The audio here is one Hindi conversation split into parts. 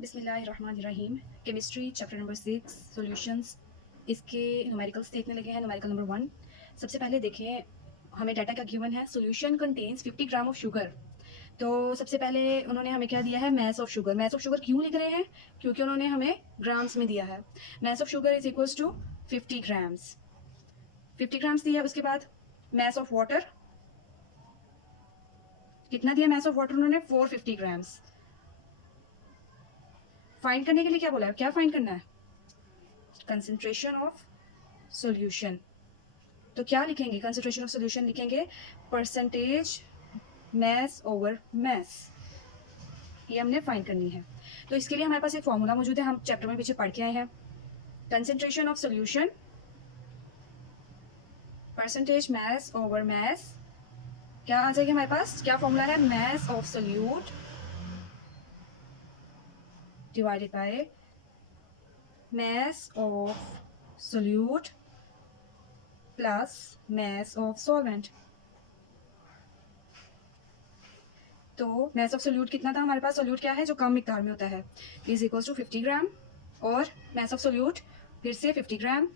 बिस्मिल्लाहिर्रहमानिर्रहीम। केमिस्ट्री चैप्टर नंबर 6 सॉल्यूशंस, इसके न्यूमेरिकल्स देखने लगे हैं। न्यूमेरिकल नंबर 1, सबसे पहले देखें हमें डाटा क्या गिवन है। Solution contains 50 gram of sugar. तो सबसे पहले उन्होंने हमें क्या दिया है, mass of sugar. Mess of sugar क्यों लिख रहे हैं, क्योंकि उन्होंने हमें ग्राम्स में दिया है। Mass of sugar is equals to 50 grams. 50 grams दिया है। उसके बाद मैस ऑफ वाटर कितना दिया, मैस ऑफ वाटर उन्होंने 450 ग्राम्स। फाइंड करने के लिए क्या बोला है, क्या फाइंड करना है, कंसंट्रेशन ऑफ सॉल्यूशन। तो क्या लिखेंगे, कंसंट्रेशन ऑफ सॉल्यूशन लिखेंगे परसेंटेज मैस ओवर मैस। ये हमने फाइंड करनी है। तो इसके लिए हमारे पास एक फॉर्मूला मौजूद है, हम चैप्टर में पीछे पढ़ के आए हैं। Concentration of solution percentage mass over mass, क्या आ जाएगा हमारे पास, क्या फॉर्मूला है, mass of solute divided by mass of solute plus mass of solvent. तो मैस ऑफ सोल्यूट कितना था हमारे पास, सोल्यूट क्या है जो कम मिकदार में होता है, इज इक्वल्स टू 50 ग्राम, और मैस ऑफ सोल्यूट फिर से 50 gram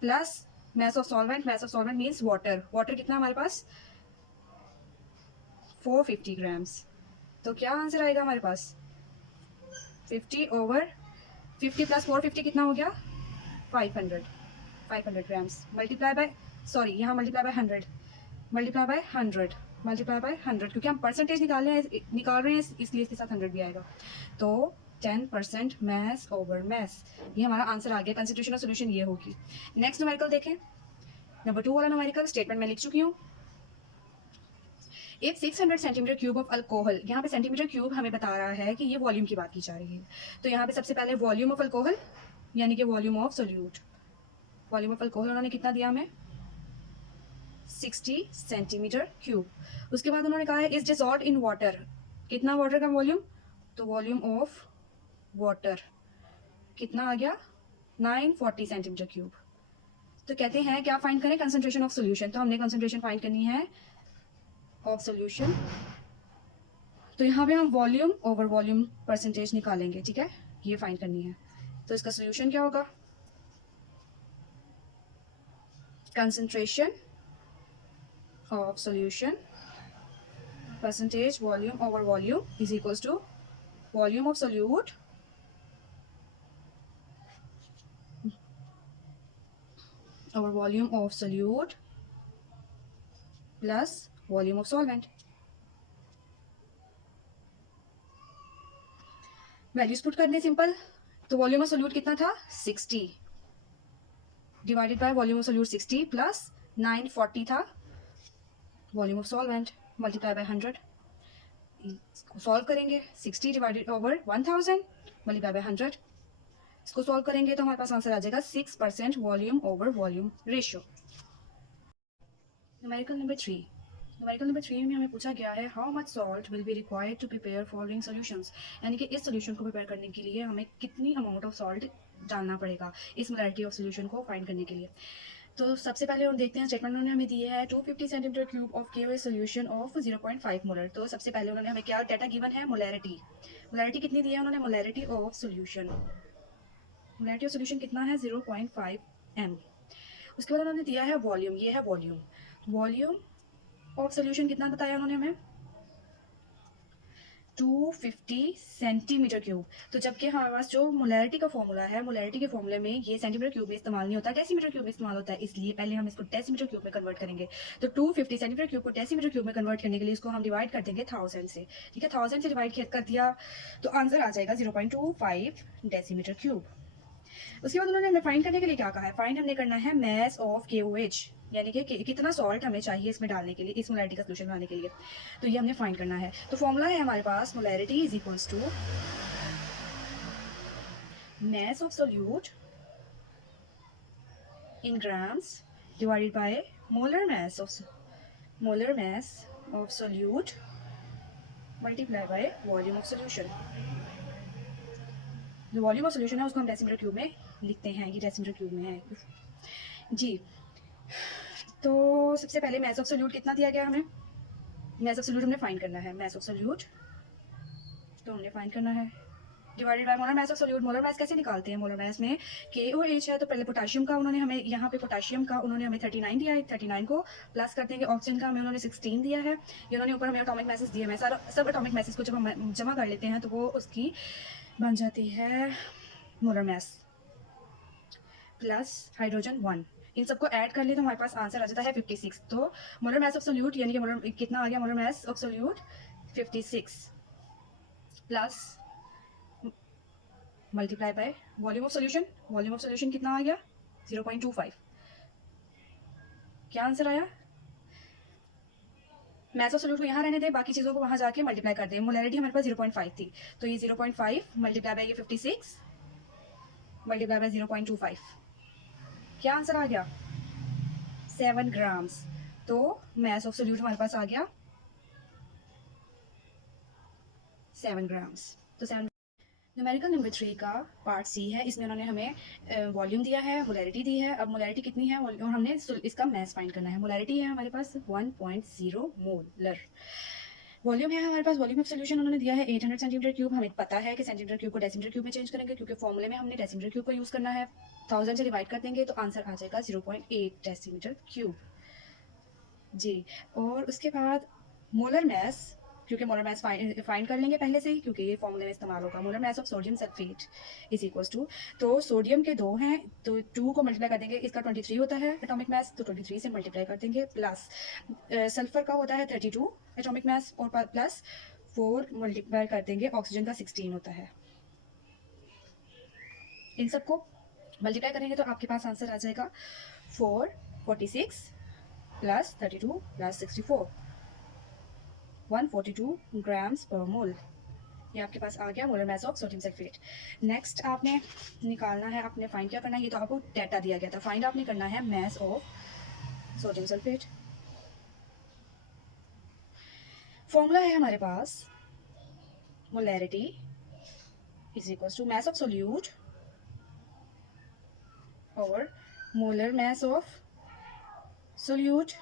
plus mass of solvent. Mess of solvent means water. Water कितना हमारे पास 450 ग्राम्स। तो क्या आंसर आएगा हमारे पास 50 ओवर 50 प्लस 450 कितना हो गया 500 ग्राम्स। मल्टीप्लाई बाय, सॉरी यहाँ multiply by 100, multiply by 100, multiply by 100, क्योंकि हम परसेंटेज निकाल रहे हैं इसलिए इसके साथ 100 भी आएगा। तो 10% मैस ओवर मैस, ये हमारा आंसर आ गया। कंसंट्रेशन ऑफ सॉल्यूशन ये होगी। नेक्स्ट न्यूमेरिकल देखें, नंबर 2 वाला न्यूमेरिकल स्टेटमेंट मैं लिख चुकी हूँ। एक 600 सेंटीमीटर क्यूब ऑफ अल्कोहल, यहाँ पे सेंटीमीटर क्यूब हमें बता रहा है कि ये वॉल्यूम की बात की जा रही है। तो यहाँ पे सबसे पहले वॉल्यूम ऑफ अल्कोहल यानी कि volume of solute. Volume of alcohol उन्होंने कितना दिया हमें 60 सेंटीमीटर क्यूब। उसके बाद उन्होंने कहा है इज डिसॉल्व्ड इन वाटर, कितना वाटर का वॉल्यूम, तो वॉल्यूम ऑफ वाटर कितना आ गया 940 सेंटीमीटर क्यूब। तो कहते हैं क्या फाइंड करें, कंसंट्रेशन ऑफ सॉल्यूशन। तो हमने कंसंट्रेशन फाइंड करनी है ऑफ सॉल्यूशन। तो यहाँ पे हम वॉल्यूम ओवर वॉल्यूम परसेंटेज निकालेंगे, ठीक है, ये फाइंड करनी है। तो इसका सॉल्यूशन क्या होगा, concentration of solution percentage volume over volume is equals to volume of solute over volume of solute plus volume of solvent। Values put करने सिंपल। तो वॉल्यूम ऑफ सोल्यूट कितना था 60 divided by volume of solute 60 plus 940 था volume of solvent multiply by 100। इसको सॉल्व करेंगे 60 डिवाइडेड ओवर 1000 मल्टीप्लाई बाय 100। इसको सॉल्व करेंगे तो हमारे पास आंसर आ जाएगा 6% volume over volume ratio. Numerical number 3, numerical number 3 में हमें पूछा गया है how much salt will be required to prepare following solutions, यानी कि इस सॉल्यूशन को प्रिपेयर करने के लिए हमें कितनी अमाउंट ऑफ सॉल्ट डालना पड़ेगा इस मोलैरिटी ऑफ सॉल्यूशन को फाइंड करने के लिए। तो सबसे पहले हम देखते हैं स्टेटमेंट उन्होंने हमें दिए है 250 centimetre cube of KOH solution of 0.5 molar. तो सबसे पहले उन्होंने हमें क्या डाटा गिवन है, मोलैरिटी। मोलैरिटी कितनी दी है उन्होंने, molarity of solution, molarity of solution कितना है 0.5 m। उसके बाद उन्होंने दिया है वॉल्यूम, ये है वॉल्यूम। वॉल्यूम ऑफ सॉल्यूशन कितना बताया उन्होंने हमें 250 सेंटीमीटर क्यूब। तो जबकि हमारे पास जो मोलैरिटी का फॉर्मूला है, मोलैरिटी के फॉर्मूले में ये सेंटीमीटर क्यूब में इस्तेमाल नहीं होता, डेसीमीटर क्यूब में इस्तेमाल होता है, इसलिए पहले हम इसको डेसीमीटर क्यूब में कन्वर्ट करेंगे। तो 250 सेंटीमीटर क्यूब को डेसीमीटर क्यूब में कन्वर्ट करने के लिए इसको हम डिवाइड कर देंगे 1000 से, ठीक है। 1000 से डिवाइड कर दिया तो आंसर आ जाएगा 0.25 डेसीमीटर क्यूब। उसके बाद उन्होंने हमें फाइंड करने के लिए क्या कहा है, फाइंड हमने करना है मैस ऑफ KOH, यानी कि कितना सॉल्ट हमें चाहिए इसमें डालने के लिए, इस मोलैरिटी का सॉल्यूशन बनाने के लिए। तो ये हमने फाइंड करना है। तो फॉर्मूला है हमारे पास molarity is equals to mass of solute in grams divided by molar mass of solute multiply by volume of solution. जो वॉल्यूम ऑफ सोल्यूशन है उसको हम डेसीमीटर क्यूब में लिखते हैं, ये डेसीमीटर क्यूब में है जी। तो सबसे पहले मैस ऑफ सोल्यूट कितना दिया गया हमें, मैस ऑफ सोल्यूट हमने फाइंड करना है, मैस ऑफ सोल्यूट तो हमने फाइंड करना है divided by molar mass of solute. Molar mass कैसे निकालते हैं? मोलर मास में KOH है, तो पहले पोटेशियम का उन्होंने हमें यहाँ पे पोटेशियम का उन्होंने हमें 39 दिया है, 39 को प्लस कर देंगे। ऑक्सीजन का हमें उन्होंने 16 दिया है। ये उन्होंने ऊपर हमें एटॉमिक मैसेज दिए हैं। सारा सब एटॉमिक मैसेज को जब हम जमा कर लेते हैं तो वो उसकी बन जाती है मोलर मास प्लस हाइड्रोजन 1। इन सबको ऐड कर ले तो हमारे पास आंसर आ जाता है 56। तो मोलर मास ऑफ सोल्यूट यानी कि मोलर कितना आ गया? Molar mass of solute 56 plus multiply by volume of solution. Volume of solution कितना आ गया? 0.25। क्या आंसर आया? मैस ऑफ सोल्यूट को यहाँ रहने दें, बाकी चीज़ों को वहाँ जाके मल्टीप्लाई कर दें। मोलैरिटी हमारे पास 0.5 थी, तो ये 0.5 मल्टीप्लाई बाय ये 56 मल्टीप्लाई बाय 0.25। क्या आंसर आ गया? 7 ग्राम्स। तो मैस ऑफ सोल्यूट हमारे पास आ गया 7 ग्राम्स। तो 7 न्यूमेरिकल नंबर 3 का पार्ट सी है। इसमें उन्होंने हमें वॉल्यूम दिया है, मोलैरिटी दी है। अब मोलैरिटी कितनी है और हमने इसका मैस फाइंड करना है। मोलैरिटी है हमारे पास 1.0 मोलर। वॉल्यूम है हमारे पास, वॉल्यूम ऑफ सोल्यूशन उन्होंने दिया है 800 सेंटीमीटर क्यूब। हमें पता है कि सेंटीमीटर क्यूब को डेसीमीटर क्यूब में चेंज करेंगे क्योंकि फॉर्मूले में हमने डेसीमीटर क्यूब का यूज़ करना है। 1000 से डिवाइड कर देंगे तो आंसर आ जाएगा 0.8 डेसीमीटर क्यूब जी। और उसके बाद मोलर मैस, क्योंकि मोलर मैस फाइंड कर लेंगे पहले से ही क्योंकि ये फॉर्मूले में इस्तेमाल होगा। Molar mass of sodium sulphate is equals to, तो सोडियम के 2 हैं तो 2 को मल्टीप्लाई कर देंगे। इसका 23 होता है एटॉमिक मैस, तो 23 से मल्टीप्लाई कर देंगे। प्लस सल्फर का होता है 32 एटॉमिक मैस और प्लस 4 मल्टीप्लाई कर देंगे। ऑक्सीजन का 16 होता है। इन सबको मल्टीप्लाई करेंगे तो आपके पास आंसर आ जाएगा 446 प्लस 32 प्लस 64 142 ग्राम्स पर मोल। ये आपके पास आ गया molar mass of sodium sulphate. Next आपने निकालना है, आपने फाइंड क्या करना है? ये तो आपको डेटा दिया गया था, फाइंड आपने करना है mass of sodium sulphate. Formula है हमारे पास molarity is equal to mass of solute और molar mass of solute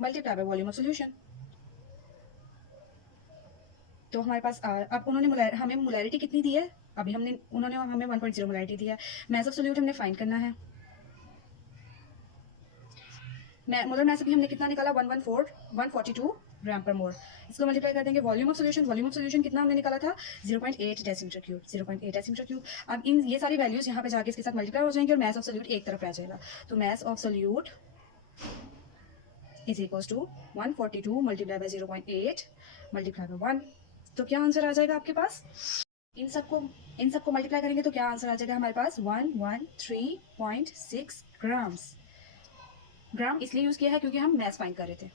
multiply by volume of solution. तो हमारे पास अब उन्होंने हमें मोलैरिटी कितनी दी है? अभी उन्होंने हमें 1.0 मोलैरिटी दी है। मैस ऑफ सोल्यूट हमने फाइंड करना है। मोलर मैस भी हमने कितना निकाला? 142 ग्राम पर मोल। इसको मल्टीप्लाई कर देंगे volume of solution. Volume of solution कितना हमने निकाला था? 0.8 डेसीमीटर क्यूब। 0.8 decimetre cube. अब इन ये सारी वैल्यूज यहाँ पे जाके इसके साथ मल्टीप्लाई हो जाएंगे और मैस ऑफ सोल्यूट एक तरफ रह जाएगा। तो mass of solute is equal to 142 multiply by 0.8 multiply by 1। तो क्या आंसर आ जाएगा आपके पास? इन सबको मल्टीप्लाई करेंगे तो क्या आंसर आ जाएगा हमारे पास? 113.6 ग्राम्स। ग्राम इसलिए यूज किया है क्योंकि हम मैस फाइंड कर रहे थे।